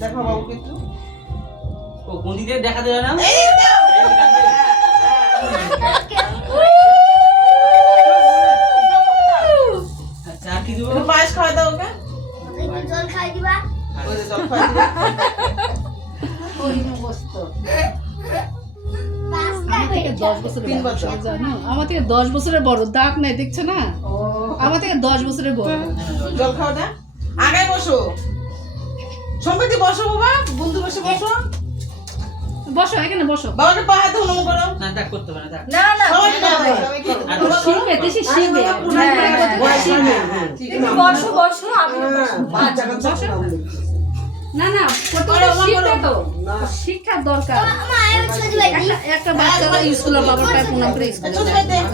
দেখো বাবুকে একটু ও গুঁদিতে দেখা যায় না আচ্ছা কি দেবো পায়েস খাওয়া দাও ওকে জল খাই দিবা ওই যে জল খাওয়া দিবা আমার থেকে 10 বছরের 3 বছর জানো আমার থেকে 10 বছরের বড় দাগ নাই দেখছো না আমার থেকে 10 বছরের বড় জল খাও না আগে বসো সম্প্রতি বসো বাবা বন্ধু বসে বসো বসো এখানে বসো বাবাকে পা হাতে নমস্কার করো না তা করতে পারে না না না সবাই খাবে শিখবে দেশি শিখবে তুমি বসো বসো আমি না না প্রথমে শিখবে তো শিক্ষার দরকার মা আমি ছোট ভাই একটা বাচ্চা স্কুলের বাবার পায়ে প্রণাম করে স্কুলে যায়